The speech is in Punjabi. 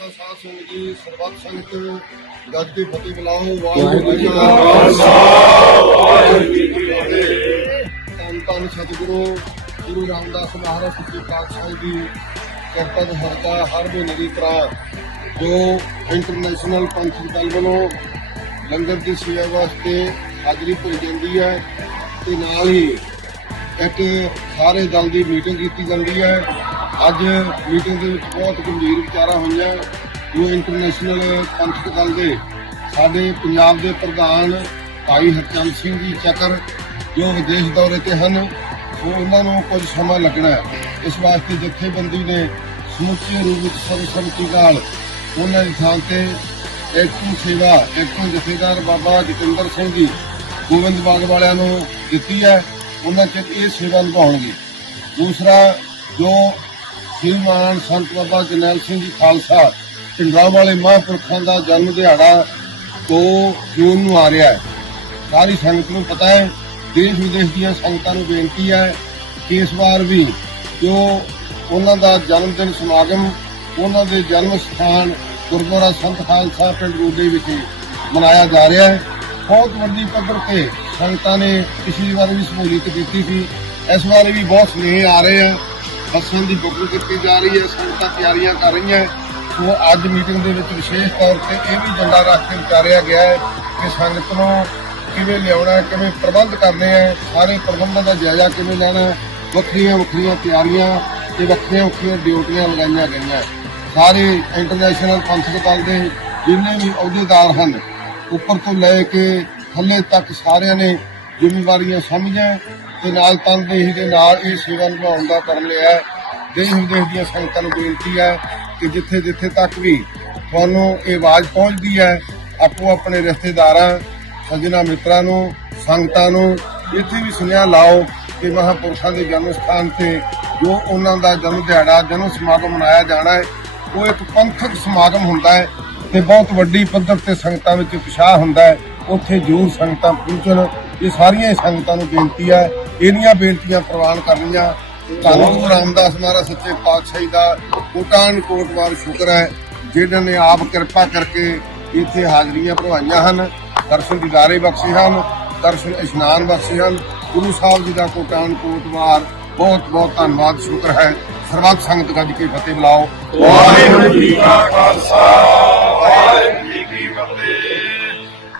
ਖਾਲਸਾ ਸਾਧ ਸੰਗਤ ਜੀ ਸਰਬੱਤ ਸੰਗਤ ਗੱਜ ਕੇ ਫਤਿਹ ਬੁਲਾਓ ਵਾਹਿਗੁਰੂ ਜੀ ਕਾ ਖਾਲਸਾ ਵਾਹਿਗੁਰੂ ਜੀ ਕੀ ਫਤਿਹ ਧੰਨ ਧੰਨ ਸਤਿਗੁਰੂ ਗੁਰੂ ਰਾਮਦਾਸ ਮਹਾਰਾਜ ਸੱਚੇ ਪਾਤਸ਼ਾਹ ਦੀ ਕਿਰਪਾ ਦੇ ਹਰ ਮਹੀਨੇ ਦੀ ਤਰ੍ਹਾਂ ਜੋ ਇੰਟਰਨੈਸ਼ਨਲ ਪੰਥਕ ਦਲ ਵੱਲੋਂ ਲੰਗਰ ਦੀ ਸੇਵਾ ਵਾਸਤੇ ਹਾਜ਼ਰੀ ਭਰੀ ਜਾਂਦੀ ਹੈ ਤੇ ਨਾਲ ਹੀ ਇੱਕ ਸਾਰੇ ਦਲ ਦੀ ਮੀਟਿੰਗ ਕੀਤੀ ਜਾਂਦੀ ਹੈ। ਅੱਜ ਮੀਟਿੰਗ ਦੇ ਵਿੱਚ ਬਹੁਤ ਗੰਭੀਰ ਵਿਚਾਰਾਂ ਹੋਈਆਂ ਜੋ ਇੰਟਰਨੈਸ਼ਨਲ ਪੰਥਕ ਦਲ ਦੇ ਸਾਡੇ ਪੰਜਾਬ ਦੇ ਪ੍ਰਧਾਨ ਭਾਈ ਹਰਚੰਦ ਸਿੰਘ ਜੀ ਚੱਕਰ, ਜੋ ਵਿਦੇਸ਼ ਦੌਰੇ ਤੇ ਹਨ, ਉਹ ਉਹਨਾਂ ਨੂੰ ਕੁਝ ਸਮਾਂ ਲੱਗਣਾ ਹੈ। ਇਸ ਵਾਸਤੇ ਜਥੇਬੰਦੀ ਨੇ ਸਮੁੱਚੇ ਰੂਪ ਵਿੱਚ ਸਰਬਸੰਮਤੀ ਨਾਲ ਉਹਨਾਂ ਦੀ ਥਾਂ ਤੇ ਐਕਟਿਵ ਸੇਵਾ, ਐਕਟਿਵ ਜਥੇਦਾਰ ਬਾਬਾ ਜਤਿੰਦਰ ਸਿੰਘ ਜੀ, ਗੋਬਿੰਦ ਬਾਗ ਵਾਲਿਆਂ ਨੂੰ ਦਿੱਤੀ ਹੈ। ਉਹਨਾਂ ਚ ਇਹ ਸੇਵਾ ਨਿਭਾਉਣਗੇ। ਦੂਸਰਾ, ਜੋ ਸ੍ਰੀਮਾਨ ਸੰਤ ਬਾਬਾ ਜਰਨੈਲ ਸਿੰਘ ਜੀ ਖਾਲਸਾ ਪਿੰਡਾਂ ਵਾਲੇ ਮਹਾਂਪੁਰਖਾਂ ਦਾ ਜਨਮ ਦਿਹਾੜਾ 2 ਜੂਨ ਨੂੰ ਆ ਰਿਹਾ ਹੈ। ਸਾਰੀ ਸੰਗਤ ਨੂੰ ਪਤਾ ਹੈ, ਦੇਸ਼ ਵਿਦੇਸ਼ ਦੀਆਂ ਸੰਗਤਾਂ ਨੂੰ ਬੇਨਤੀ ਹੈ ਕਿ ਇਸ ਵਾਰ ਵੀ ਜੋ ਉਹਨਾਂ ਦਾ ਜਨਮ ਦਿਨ ਸਮਾਗਮ, ਉਹਨਾਂ ਦੇ ਜਨਮ ਸਥਾਨ ਗੁਰਦੁਆਰਾ ਸੰਤ ਖਾਲਸਾ ਪਿੰਡ ਰੂਡੇ ਵਿਖੇ ਮਨਾਇਆ ਜਾ ਰਿਹਾ ਹੈ। ਬਹੁਤ ਵੱਡੀ ਪੱਧਰ ਤੇ ਸੰਗਤਾਂ ਨੇ ਪਿਛਲੀ ਵਾਰ ਵੀ ਸਹੂਲੀਅਤ ਦਿੱਤੀ ਸੀ। ਇਸ ਵਾਰ ਵੀ ਬਹੁਤ ਸੁਨੇਹੇ ਆ ਰਹੇ ਆ। ਬੱਸਾਂ ਦੀ ਬੁਕਿੰਗ ਕੀਤੀ ਜਾ ਰਹੀ ਹੈ ਸੰਗਤਾਂ ਤਿਆਰੀਆਂ ਕਰ ਰਹੀਆਂ ਸੋ ਅੱਜ ਮੀਟਿੰਗ ਦੇ ਵਿੱਚ ਵਿਸ਼ੇਸ਼ ਤੌਰ ਤੇ ਇਹ ਵੀ ਝੰਡਾ ਰੱਖ ਕੇ ਵਿਚਾਰਿਆ ਗਿਆ ਹੈ ਕਿ ਸੰਗਤ ਨੂੰ ਕਿਵੇਂ ਲਿਆਉਣਾ ਹੈ, ਕਿਵੇਂ ਪ੍ਰਬੰਧ ਕਰਨੇ ਹੈ ਸਾਰੇ ਪ੍ਰਬੰਧਾਂ ਦਾ ਜਾਇਜ਼ਾ ਕਿਵੇਂ ਲੈਣਾ ਹੈ, ਵੱਖਰੀਆਂ ਵੱਖਰੀਆਂ ਤਿਆਰੀਆਂ ਤੇ ਵੱਖਰੀਆਂ ਵੱਖਰੀਆਂ ਡਿਊਟੀਆਂ ਲਗਾਈਆਂ ਗਈਆਂ ਸਾਰੇ ਇੰਟਰਨੈਸ਼ਨਲ ਪੰਥਕ ਦਲ ਦੇ ਜਿੰਨੇ ਵੀ ਅਹੁਦੇਦਾਰ ਹਨ ਉੱਪਰ ਤੋਂ ਲੈ ਕੇ ਥੱਲੇ ਤੱਕ ਸਾਰਿਆਂ ਨੇ ਜ਼ਿੰਮੇਵਾਰੀਆਂ ਸਮਝੀਆਂ ਤੇ ਨਾਲ ਤਨਦੇਹੀ ਦੇ ਨਾਲ ਇਹ ਸੇਵਾ ਨਿਭਾਉਣ ਦਾ ਕਰ ਲਿਆ ਹੈ। ਦੇਸ਼ ਵਿਦੇਸ਼ ਦੀਆਂ ਸੰਗਤਾਂ ਨੂੰ ਬੇਨਤੀ ਹੈ ਕਿ ਜਿੱਥੇ ਜਿੱਥੇ ਤੱਕ ਵੀ ਤੁਹਾਨੂੰ ਇਹ ਆਵਾਜ਼ ਪਹੁੰਚਦੀ ਹੈ, ਆਪੋ ਆਪਣੇ ਰਿਸ਼ਤੇਦਾਰਾਂ, ਸੱਜਣਾ ਮਿੱਤਰਾਂ ਨੂੰ, ਸੰਗਤਾਂ ਨੂੰ, ਇੱਥੇ ਵੀ ਸੁਨੇਹਾ ਲਾਓ ਕਿ ਮਹਾਂਪੁਰਸ਼ਾਂ ਦੇ ਜਨਮ ਸਥਾਨ ਤੇ ਜੋ ਉਹਨਾਂ ਦਾ ਜਨਮ ਦਿਹਾੜਾ, ਜਨਮ ਸਮਾਗਮ ਮਨਾਇਆ ਜਾਣਾ ਹੈ, ਉਹ ਇੱਕ ਪੰਥਕ ਸਮਾਗਮ ਹੁੰਦਾ ਹੈ ਤੇ ਬਹੁਤ ਵੱਡੀ ਪੱਧਰ ਤੇ ਸੰਗਤਾਂ ਵਿੱਚ ਉਤਸ਼ਾਹ ਹੁੰਦਾ ਹੈ ਉੱਥੇ ਜ਼ਰੂਰ ਸੰਗਤਾਂ ਪਹੁੰਚਣ ਇਹ ਸਾਰੀਆਂ ਸੰਗਤਾਂ ਨੂੰ ਬੇਨਤੀ ਹੈ ਇਹਨੀਆਂ ਬੇਨਤੀਆਂ ਪ੍ਰਵਾਨ ਕਰਨੀਆਂ। ਧੰਨ ਗੁਰੂ ਰਾਮਦਾਸ ਮਹਾਰਾਜ ਸੱਚੇ ਪਾਤਸ਼ਾਹ ਦਾ ਕੋਟਾਨ ਕੋਟਵਾਰ ਸ਼ੁਕਰ ਹੈ, ਜਿਨ੍ਹਾਂ ਨੇ ਆਪ ਕਿਰਪਾ ਕਰਕੇ ਇੱਥੇ ਹਾਜ਼ਰੀਆਂ ਭਰਵਾਈਆਂ ਹਨ। ਦਰਸ਼ਨ ਦਿਦਾਰੇ ਬਖਸ਼ੇ ਹਨ, ਦਰਸ਼ਨ ਇਸ਼ਨਾਨ ਬਖਸ਼ੇ ਹਨ। ਗੁਰੂ ਸਾਹਿਬ ਜੀ ਦਾ ਕੋਟਾਨ ਕੋਟਵਾਰ ਬਹੁਤ ਬਹੁਤ ਧੰਨਵਾਦ, ਸ਼ੁਕਰ ਹੈ। ਸਰਬੱਤ ਸੰਗਤ ਗੱਜ ਕੇ ਫਤਿਹ ਬੁਲਾਓ। ਵਾਹਿਗੁਰੂ ਜੀ ਕਾ ਖਾਲਸਾ।